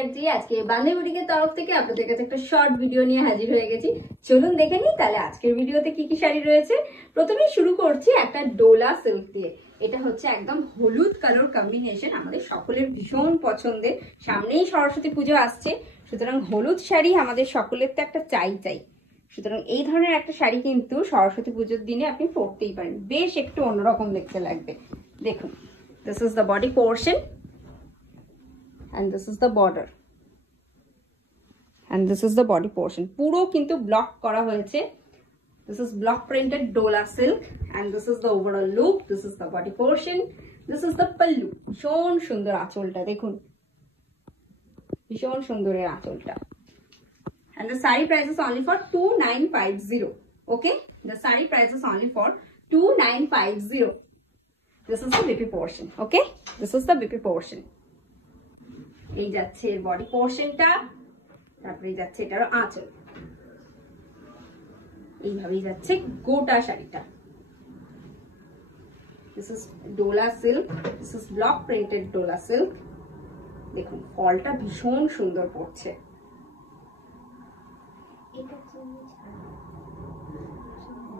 মুখার্জি আজকে বান্ধবী বুটিকের তরফ থেকে আপনাদের কাছে একটা শর্ট ভিডিও নিয়ে হাজির হয়ে গেছি। চলুন দেখে নিই তাহলে আজকের ভিডিওতে কি কি শাড়ি রয়েছে। প্রথমেই শুরু করছি একটা ডোলা সিল্ক দিয়ে। এটা হচ্ছে একদম হলুদ কালার কম্বিনেশন, আমাদের সকলের ভীষণ পছন্দের। সামনেই সরস্বতী পুজো আসছে, সুতরাং হলুদ শাড়ি আমাদের সকলের তো একটা চাই। সুতরাং এই ধরনের একটা শাড়ি কিন্তু সরস্বতী পুজোর দিনে আপনি পরতেই পারেন, বেশ একটু অন্যরকম দেখতে লাগবে। দেখুন, this is the body portion and this is the border and this is the body portion. পুরো কিন্তু ব্লক করা হয়েছে। This is block printed dola silk and this is the overall look. This is the body portion. This is the pallu. ভীষণ সুন্দর আঁচলটা দেখুন, ভীষণ সুন্দরের আঁচলটা। And the saree price is only for 2950. Okay, the saree price is only for 2950. This is the BP portion. Okay, this is the BP portion. এই যাচ্ছে এর বডি পোর্শনটা, তারপরে যাচ্ছে এটার আঁচল। এইভাবেই যাচ্ছে গোটা শাড়িটা। This is Dola silk, this is block printed Dola silk. দেখুন ফলটা ভীষণ সুন্দর পড়ছে।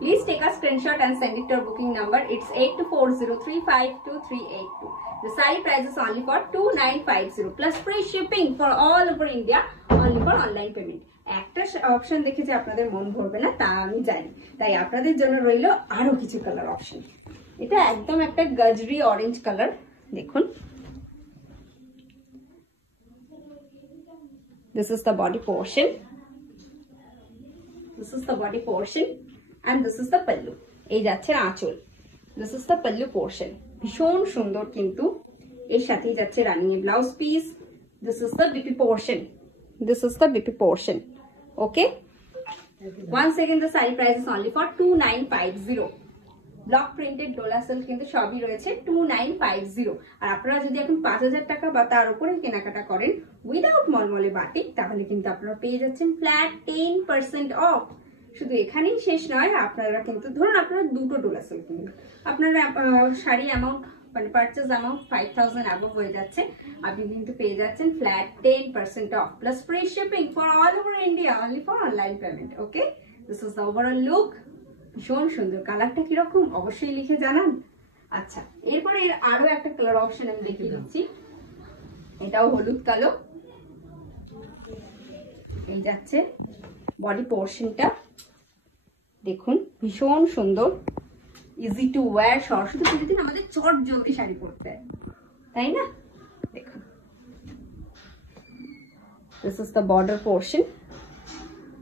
Please take a screenshot and send it to our booking number. It's 8240352382. The saree price is only for 2950 plus free shipping for all over India, only for online payment. একটা অপশন দেখে যে আপনাদের মন ভরবে না তা আমি জানি, তাই আপনাদের জন্য রইল আরো কিছু কালার অপশন। এটা একদম একটা গাজরি অরেঞ্জ কালার, দেখুন। This is the body portion. This is the body portion. And this is the pallu. এই যাচ্ছে আঁচল। This is the pallu portion. ভীষণ সুন্দর কিন্তু এর সাথেই যাচ্ছে রানিং এ blouse piece. This is the BP portion. This is the BP portion. Okay. Once again the saree price is only for 2950. Block printed Dola silk কিন্তু সবই রয়েছে 2950। আর আপনারা যদি এখন 5000 টাকা বা তার উপরে কেনাকাটা করেন উইদাউট মলমলে বাটিক, তাহলে কিন্তু আপনারা পেয়ে যাচ্ছেন ফ্ল্যাট 10% অফ। শুধু এখানেই শেষ নয়, আপনারা কিন্তু ধরুন আপনারা দুটো ডোলা সিল্ক কিনবেন, আপনারা শাড়ি অ্যামাউন্ট মানে পারচেজ অ্যামাউন্ট 5000 অ্যাবভ হয়ে যাচ্ছে, আপনি কিন্তু পেয়ে যাচ্ছেন flat 10% of plus free shipping for all over India, only for online payment. Okay, this is the overall look. ভীষণ সুন্দর। কালারটা কিরকম অবশ্যই লিখে জানান। আচ্ছা, এরপরে এর আরো একটা কালার অপশন আমি দেখিয়ে দিচ্ছি। এটাও হলুদ কালো। এই যাচ্ছে বডি পোর্শনটা, দেখুন ভীষণ সুন্দর, ইজি টু ওয়্যার। সরস্বতী পুজোর দিন আমাদের চট জলদি শাড়ি পরতে হয়, তাই না? দেখুন, this is the border portion,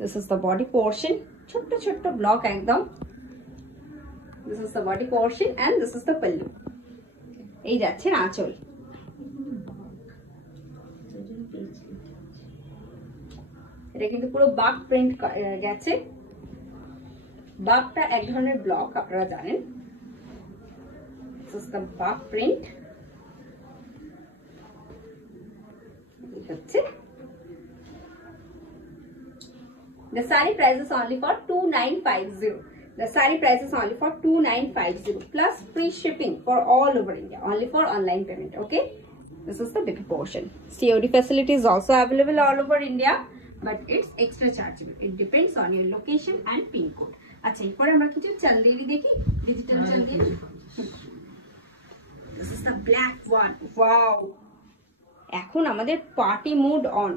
this is the body portion. ছোট্ট ছোট্ট ব্লক একদম। This is the body portion and this is the pallu. এই যাচ্ছে আঁচল। এটা কিন্তু পুরো বাক প্রিন্ট গেছে। বাকটা এক ধরনের ব্লক, আপনারা জানেন। দিস ইজ দ্য বাক প্রিন্ট। হচ্ছে the saree price is only for 2950. The saree price is only for 2950 plus free shipping for all over India, only for online payment. Okay, this is the BP portion. COD facility is also available all over India, but it's extra chargeable. It depends on your location and pin code. আচ্ছা, এরপরে আমরা কিছু চান্দেরি দেখি, ডিজিটাল Chanderi. This is the black one. Wow, এখন আমাদের party mood on.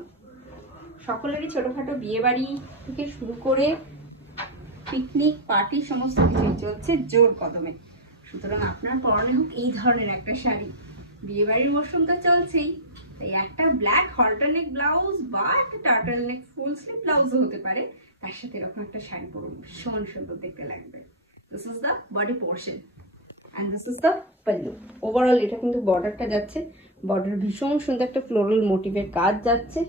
সকলেরই ছোটখাটো বিয়ে বাড়ি থেকে শুরু করে পিকনিক পার্টি সমস্ত কিছুই চলছে জোর কদমে। সুতরাং আপনার পরনে হোক এই ধরনের একটা শাড়ি। বিয়ে বাড়ির মরশুম তো চলছেই, তাই একটা ব্ল্যাক হল্টার নেক ব্লাউজ বা একটা টার্টল নেক ফুল স্লিভ ব্লাউজও হতে পারে, তার সাথে এরকম একটা শাড়ি পরুন, ভীষণ সুন্দর দেখতে লাগবে। This is the body portion and this is the pallu. Overall এটা কিন্তু বর্ডারটা যাচ্ছে, বর্ডার ভীষণ সুন্দর একটা ফ্লোরাল মোটিভের কাজ যাচ্ছে।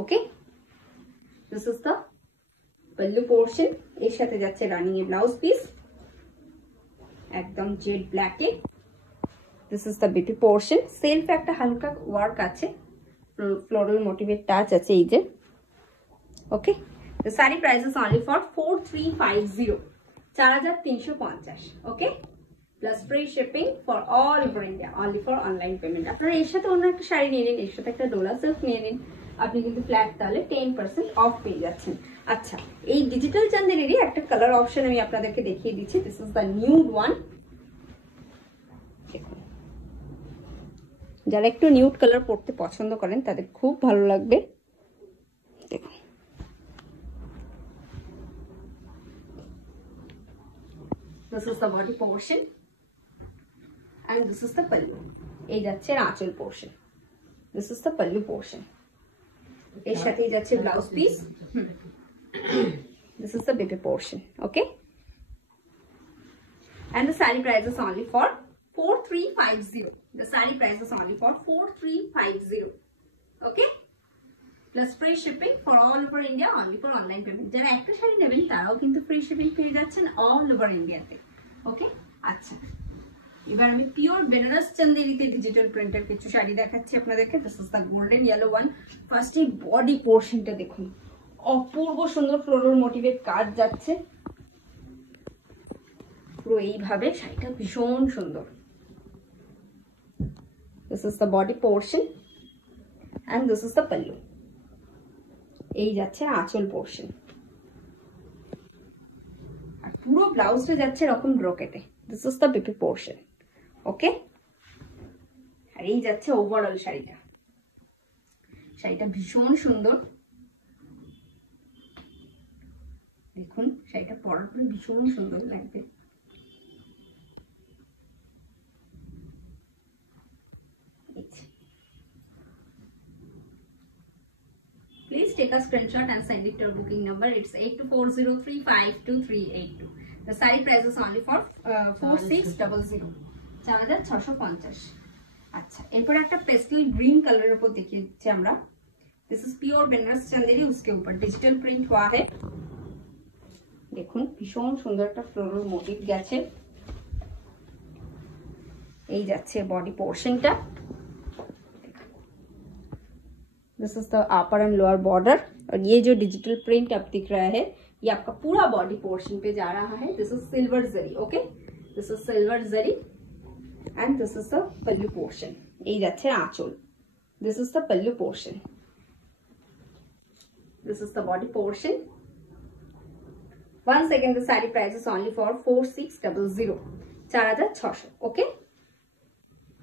Okay, this is the pallu portion. এর সাথে যাচ্ছে রানিং এ ব্লাউজ পিস একদম জেড ব্ল্যাকে। This is the BP portion. Self একটা হালকা ওয়ার্ক আছে, ফ্লোরাল মোটিভের টাচ আছে এই যে। ওকে, দ্য sari price is only for 4350, 4350। Okay, plus free shipping for all over India, only for online payment. আপনারা এর সাথে অন্য একটা শাড়ি নিয়ে নিন, এর সাথে একটা ডোলা সিল্ক নিয়ে নিন, আপনি কিন্তু ফ্ল্যাট তাহলে 10% অফ পেয়ে যাচ্ছেন। আচ্ছা, এই ডিজিটাল চান্দেরিরই একটা কালার অপশন আমি আপনাদেরকে দেখিয়ে দিচ্ছি। This is the nude one. দেখুন, যারা একটু নিউড কালার পরতে পছন্দ করেন তাদের খুব ভালো লাগবে। দেখুন, this is the body portion and this is the pallu. এই যাচ্ছে আঁচল portion, this is the pallu portion, এর সাথেই যাচ্ছে blouse piece, this is the baby portion, okay? And the saree price is only for 4350. The saree price is only for 4350, okay? Plus free shipping for all over India, only for online payment. যারা একটা শাড়ি নেবেন তারাও কিন্তু free shipping পেয়ে যাচ্ছেন all over ইন্ডিয়াতে, ওকে? আচ্ছা, এবার আমি পিওর বেনারস চান্দেরিতে ডিজিটাল প্রিন্টের কিছু শাড়ি দেখাচ্ছি আপনাদেরকে। This is the golden yellow one. First এই বডি পোর্শনটা দেখুন, অপূর্ব সুন্দর ফ্লোরাল মোটিভের কাজ যাচ্ছে পুরো এইভাবে, শাড়িটা ভীষণ সুন্দর। This is the body portion and this is the pallu. এই যাচ্ছে আঁচল পোর্শন, আর পুরো ব্লাউজটা যাচ্ছে এরকম ব্রোকেটে। This is the BP portion, okay? আর এই যাচ্ছে ওভারঅল শাড়িটা। শাড়িটা ভীষণ সুন্দর, দেখুন শাড়িটা পরার পরে ভীষণ সুন্দর লাগবে। Please take a screenshot and send it to our booking number. It's 8240352382. The saree price is only for 4600, 4650। আচ্ছা, এরপর একটা পেস্টেল গ্রিন কালারের উপর দেখিয়ে দিচ্ছি আমরা। This is pure Banaras Chanderi, उसके ऊपर डिजिटल प्रिंट हुआ है। দেখুন ভীষণ সুন্দর একটা ফ্লোরাল মোটিভ গেছে। এই যাচ্ছে বডি পোর্শনটা। This is the upper and lower border, और ये जो डिजिटल प्रिंट अब दिख रहा है ये आपका पूरा बॉडी पोर्शन पे जा रहा है। This is silver zari, okay? This is silver zari and this is the पल्लू पोर्शन। এই যাচ্ছে আঁচল। This is the pallu portion, this is the body portion. Once again the saree price is only for 4600, 4600, ওকে?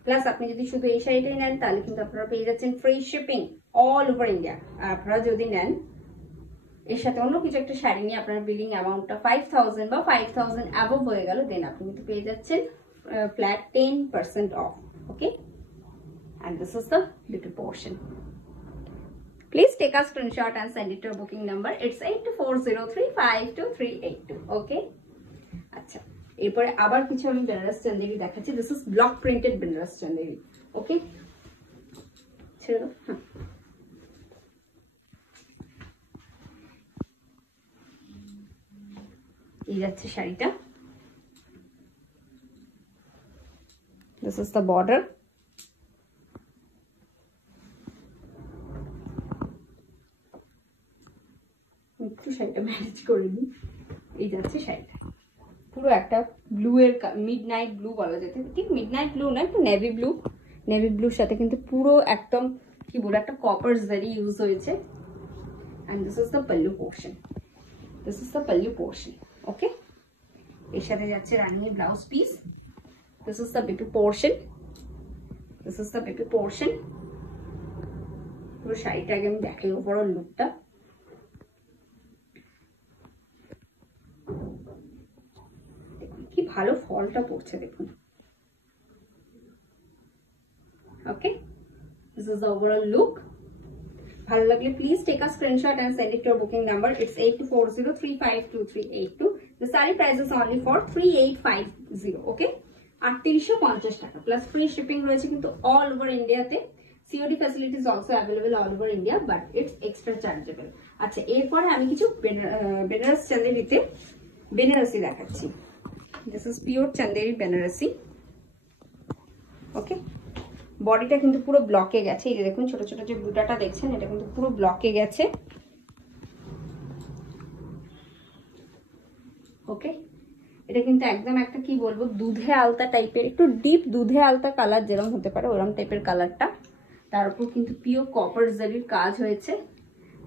প্লাস আপনি যদি শুধু এই শাড়িটাই নেন তাহলে কিন্তু আপনারা পেয়ে যাচ্ছেন free shipping all over India. আর আপনারা যদি নেন এর সাথে অন্য কিছু একটা শাড়ি নিয়ে আপনার বিলিং অ্যামাউন্টটা 5000 বা 5000 অ্যাবভ হয়ে গেল, দেন আপনি কিন্তু পেয়ে যাচ্ছেন flat 10% off, okay? And this is the little portion. Please take a screenshot and send it to our booking number. It's 8240352382, okay? আচ্ছা, এরপরে আবার কিছু আমি বেনারস চান্দেরি দেখাচ্ছি। This is block printed Banaras Chanderi, okay? ছেড়ে দাও। হ্যাঁ, এই যাচ্ছে শাড়িটা। This is the border. একটু শাড়িটা ম্যানেজ করে নিই। এই যাচ্ছে শাড়িটা, পুরো একটা ব্লু এর মিড নাইট ব্লু বলা যেতে, ঠিক মিড নাইট ব্লু না, একটু নেভি ব্লু। নেভি ব্লুর সাথে কিন্তু পুরো একদম কি বলে একটা কপার জারি ইউজ হয়েছে। And this is the pallu portion, this is the pallu portion, okay? এর সাথে যাচ্ছে রানিং এর blouse piece. This is the baby portion, this is the baby portion. পুরো শাড়িটা আগে আমি দেখাই ওভারঅল লুকটা। কি ভালো ফলটা পড়ছে দেখুন, okay? This is the overall look. ভালো লাগলে please take a screenshot and send it to our booking number. It's 8240352382। The sari price is only for 3850, okay? 3850 টাকা প্লাস ফ্রি শিপিং রয়েছে কিন্তু অল ওভার ইন্ডিয়াতে। COD facilities also available all over India, but it's extra chargeable. আচ্ছা, এরপরে আমি কিছু বেনারস চান্দেরিতে বেনারসি দেখাচ্ছি। This is pure Chanderi Banarasi, okay? বডিটা কিন্তু পুরো ব্লকে গেছে। এই যে দেখুন ছোট ছোট যে বুটাটা দেখছেন, এটা কিন্তু পুরো ব্লকে গেছে, ওকে? এটা কিন্তু একদম একটা কি বলবো দুধে আলতা টাইপের, একটু ডিপ দুধে আলতা কালার যেরকম হতে পারে ওরকম টাইপের কালারটা। তার উপর কিন্তু পিওর কপার জারির কাজ হয়েছে।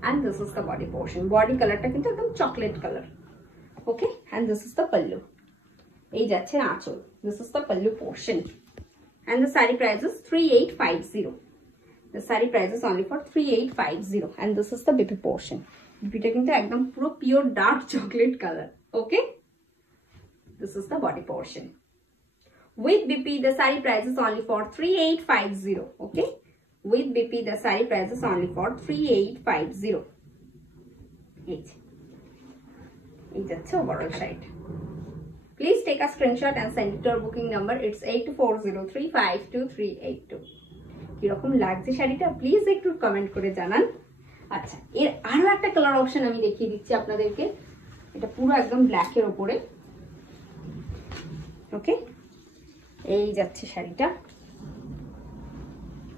and this is the body portion, body কালারটা কিন্তু একদম chocolate colour. Okay, and this is the pallu, এই যাচ্ছে আঁচল। this is the pallu portion and the saree price is 3850. the saree price is only for 3850 and this is the BP portion. BPটা কিন্তু একদম পুরো pure dark chocolate colour. Okay, this is the body portion with BP. the saree price is only for 3850. okay, with BP the saree price is only for 3850. এই যাচ্ছে ওভারঅল শাড়িটা। Please take a screenshot and send it to our booking number. It's 8240352382. কিরকম লাগছে শাড়িটা প্লিজ একটু কমেন্ট করে জানান। আচ্ছা, এর আরো একটা কালার অপশন আমি দেখিয়ে দিচ্ছি আপনাদেরকে। এটা পুরো একদম ব্ল্যাকের ওপরে। ওকে, এই যাচ্ছে শাড়িটা।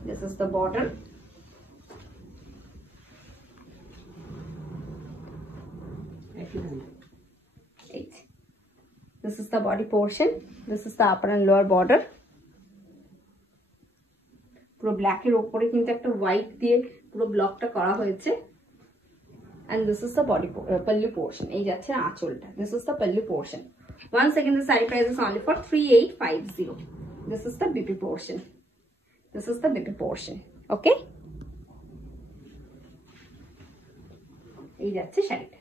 This is the border. This is the body portion. This is the upper and lower border. পুরো ব্ল্যাকের উপরে কিন্তু একটা হোয়াইট দিয়ে পুরো ব্লকটা করা হয়েছে। and this is the body pallu portion. এই যাচ্ছে আঁচলটা। this is the pallu portion. once again the saree price is only for 3850. this is the BP portion. this is the BP portion. okay, এই যাচ্ছে শাড়িটা।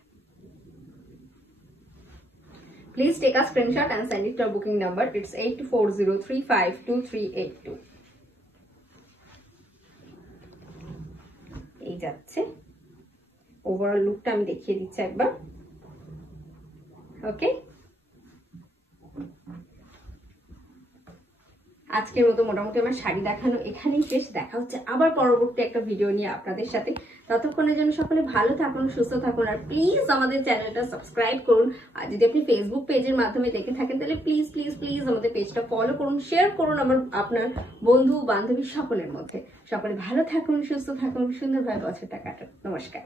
Please take a screenshot and send it to our booking number. It's 8240352382. এই যাচ্ছে ওভারঅল লুকটা আমি দেখিয়ে দিচ্ছি একবার। ওকে, আজকের মতো মোটামুটি আমার শাড়ি দেখানো এখানেই শেষ। দেখা হচ্ছে আবার পরবর্তী একটা ভিডিও নিয়ে আপনাদের সাথে। ততক্ষণের জন্য সকলে ভালো থাকুন, সুস্থ থাকুন, আর প্লিজ আমাদের চ্যানেলটা সাবস্ক্রাইব করুন। আর যদি আপনি ফেসবুক পেজের মাধ্যমে দেখে থাকেন তাহলে প্লিজ প্লিজ প্লিজ আমাদের পেজটা ফলো করুন, শেয়ার করুন আপনার বন্ধু বান্ধবী সকলের মধ্যে। সকলে ভালো থাকুন, সুস্থ থাকুন, সুন্দরভাবে বছরটা কাটান। নমস্কার।